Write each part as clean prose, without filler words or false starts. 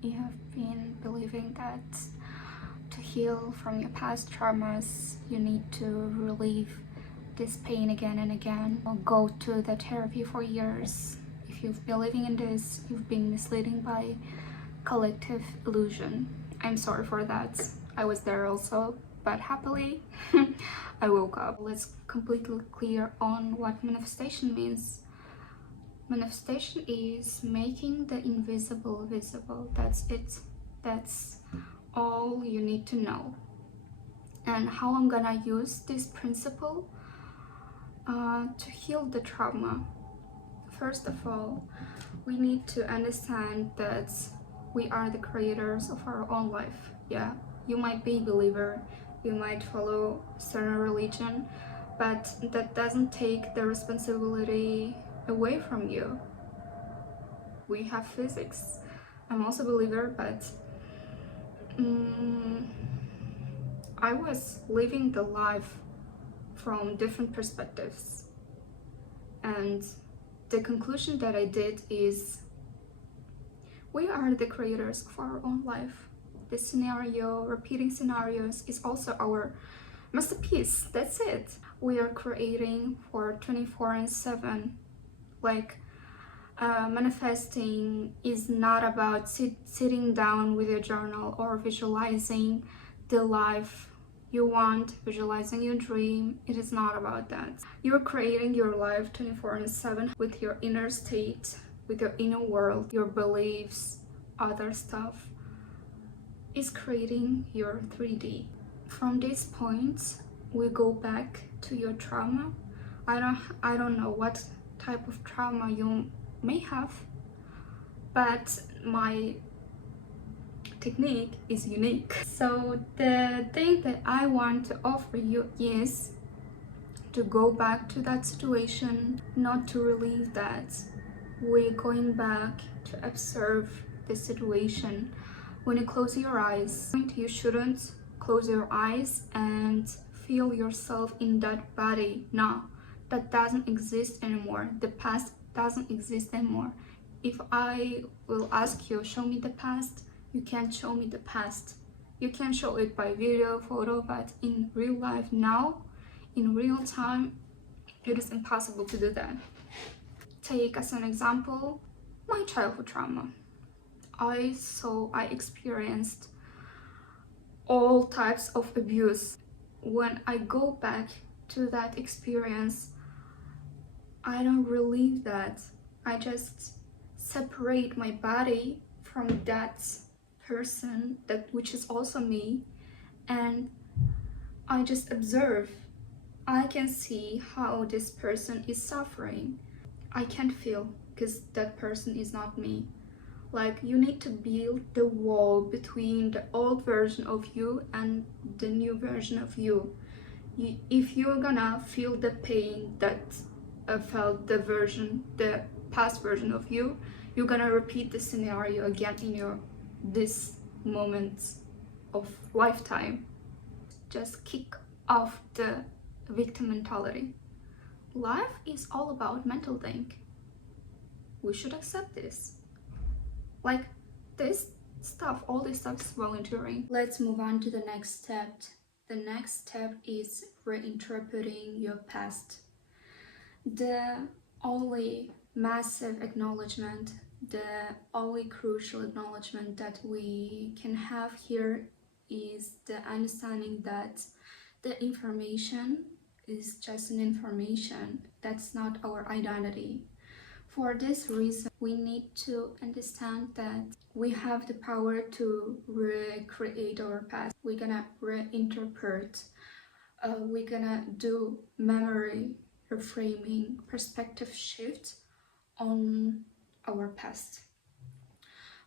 you have been believing that to heal from your past traumas, you need to relieve this pain again and again, or go to the therapy for years. If you've been living in this, you've been misleading by collective illusion. I'm sorry for that. I was there also, but happily I woke up. Let's completely clear on what manifestation means. Manifestation is making the invisible visible. That's it. That's all you need to know. And how I'm gonna use this principle to heal the trauma. First of all, we need to understand that we are the creators of our own life. Yeah, you might be a believer, you might follow certain religion, but that doesn't take the responsibility away from you. We have physics. I'm also a believer, but I was living the life from different perspectives, and the conclusion that I did is we are the creators of our own life. This scenario, repeating scenarios, is also our masterpiece. That's it. We are creating for 24/7. Like, manifesting is not about sitting down with your journal or visualizing the life you want, visualizing your dream. It is not about that. You're creating your life 24/7 with your inner state, with your inner world, your beliefs, other stuff is creating your 3D. From this point, we go back to your trauma. I don't know what type of trauma you may have, but my technique is unique. So the thing that I want to offer you is to go back to that situation, not to relieve that. We're going back to observe the situation. When you close your eyes, you shouldn't close your eyes and feel yourself in that body. No, that doesn't exist anymore. The past doesn't exist anymore. If I will ask you, show me the past, you can't show me the past. You can show it by video, photo, but in real life now, in real time, it is impossible to do that. Take as an example, my childhood trauma. I experienced all types of abuse. When I go back to that experience, I don't relieve that. I just separate my body from that person, which is also me, and I just observe. I can see how this person is suffering. I can't feel because that person is not me. Like, you need to build the wall between the old version of you and the new version of you. If you're gonna feel the pain that felt the past version of you, you're gonna repeat the scenario again in this moment of lifetime. Just kick off the victim mentality. Life is all about mental thing. We should accept this. Like, all this stuff is volunteering. Let's move on to the next step. The next step is reinterpreting your past. The only massive acknowledgement, the only crucial acknowledgement that we can have here is the understanding that the information is just an information. That's not our identity. For this reason, we need to understand that we have the power to recreate our past. We're gonna reinterpret, we're gonna do memory reframing, perspective shift on our past.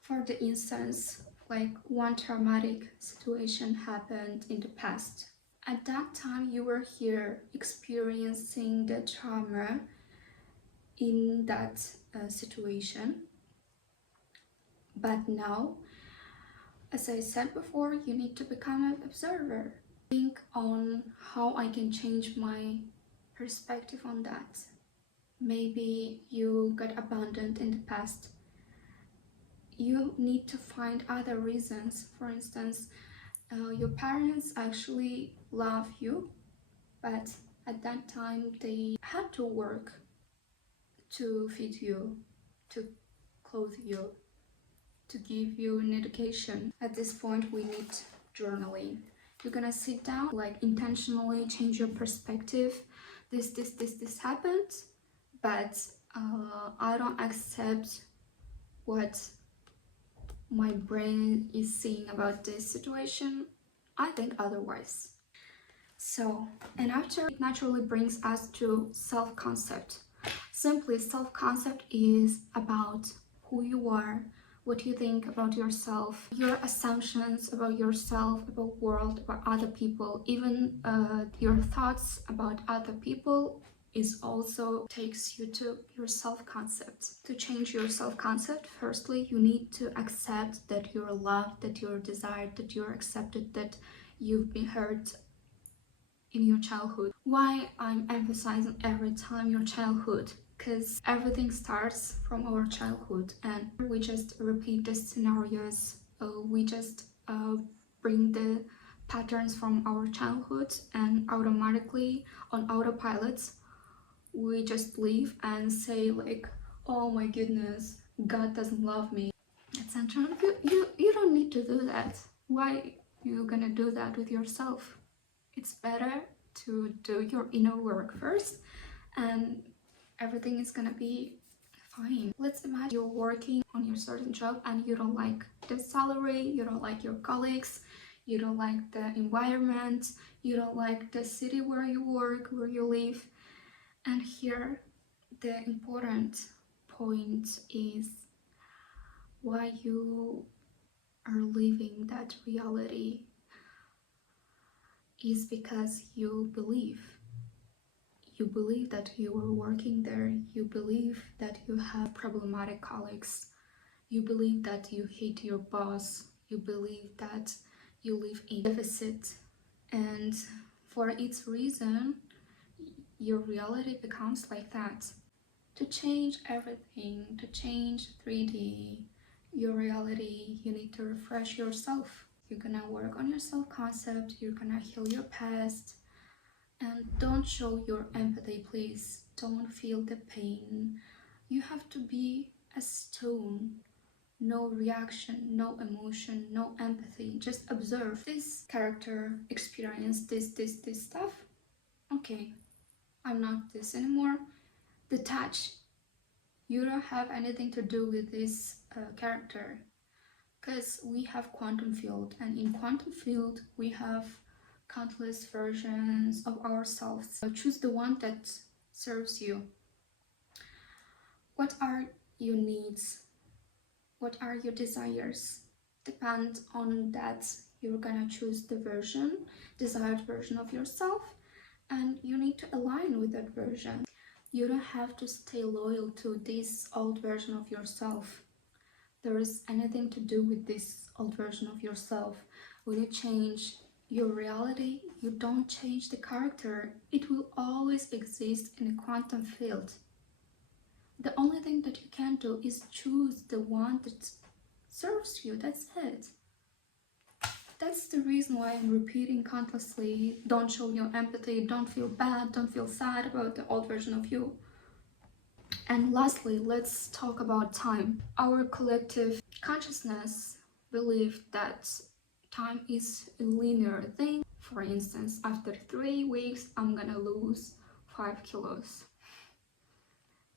For the instance, like one traumatic situation happened in the past. At that time, you were here experiencing the trauma in that situation. But now, as I said before, you need to become an observer. Think on how I can change my perspective on that. Maybe you got abandoned in the past. you need to find other reasons. For instance, your parents actually love you, but at that time they had to work to feed you, to clothe you, to give you an education. At this point we need journaling. You're gonna sit down, like intentionally change your perspective. This happened, but I don't accept what my brain is saying about this situation. I think otherwise. So, and after, it naturally brings us to self-concept. Simply, self-concept is about who you are, what you think about yourself, your assumptions about yourself, about world, about other people, even your thoughts about other people is also takes you to your self-concept. To change your self-concept, firstly, you need to accept that you're loved, that you're desired, that you're accepted, that you've been hurt in your childhood. Why I'm emphasizing every time your childhood? Because everything starts from our childhood and we just repeat the scenarios, we just bring the patterns from our childhood, and automatically on autopilot we just live and say like, oh my goodness, God doesn't love me, etc. You don't need to do that. Why you gonna do that with yourself? It's better to do your inner work first and everything is gonna be fine. Let's imagine you're working on your certain job and you don't like the salary, you don't like your colleagues, you don't like the environment, you don't like the city where you work, where you live. And here the important point is why you are living that reality is because you believe that you are working there, you believe that you have problematic colleagues, you believe that you hate your boss, you believe that you live in deficit, and for its reason your reality becomes like that. To change everything, to change 3D, your reality, you need to refresh yourself. You're gonna work on your self-concept, you're gonna heal your past, and don't show your empathy, please. Don't feel the pain. You have to be a stone. No reaction, no emotion, no empathy. Just observe. This character experienced this stuff. Okay, I'm not this anymore. Detach. You don't have anything to do with this character, because we have quantum field, and in quantum field we have countless versions of ourselves. So choose the one that serves you. What are your needs? What are your desires? Depend on that, you're gonna choose the desired version of yourself, and you need to align with that version. You don't have to stay loyal to this old version of yourself. There is anything to do with this old version of yourself. When you change your reality, you don't change the character. It will always exist in a quantum field. The only thing that you can do is choose the one that serves you. That's it. That's the reason why I'm repeating countlessly. Don't show your empathy, don't feel bad, don't feel sad about the old version of you. And lastly, let's talk about time. Our collective consciousness believes that time is a linear thing. For instance, after 3 weeks, I'm gonna lose 5 kilos.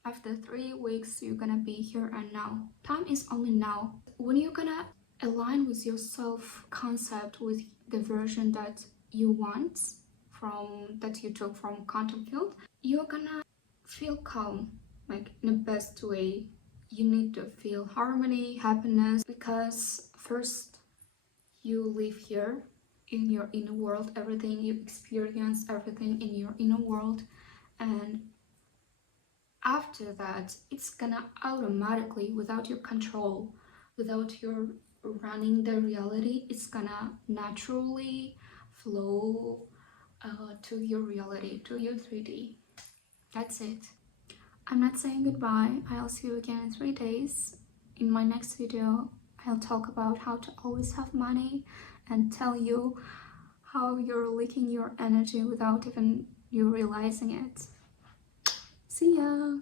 After 3 weeks, you're gonna be here and now. Time is only now. When you're gonna align with your self-concept, with the version that you want, that you took from quantum field, you're gonna feel calm, like in the best way. You need to feel harmony, happiness, because first you live here in your inner world, everything you experience, everything in your inner world, and after that it's gonna automatically, without your control, without your running the reality, it's gonna naturally flow to your reality, to your 3D. That's it. I'm not saying goodbye. I'll see you again in 3 days. in my next video, I'll talk about how to always have money and tell you how you're leaking your energy without even you realizing it. See ya!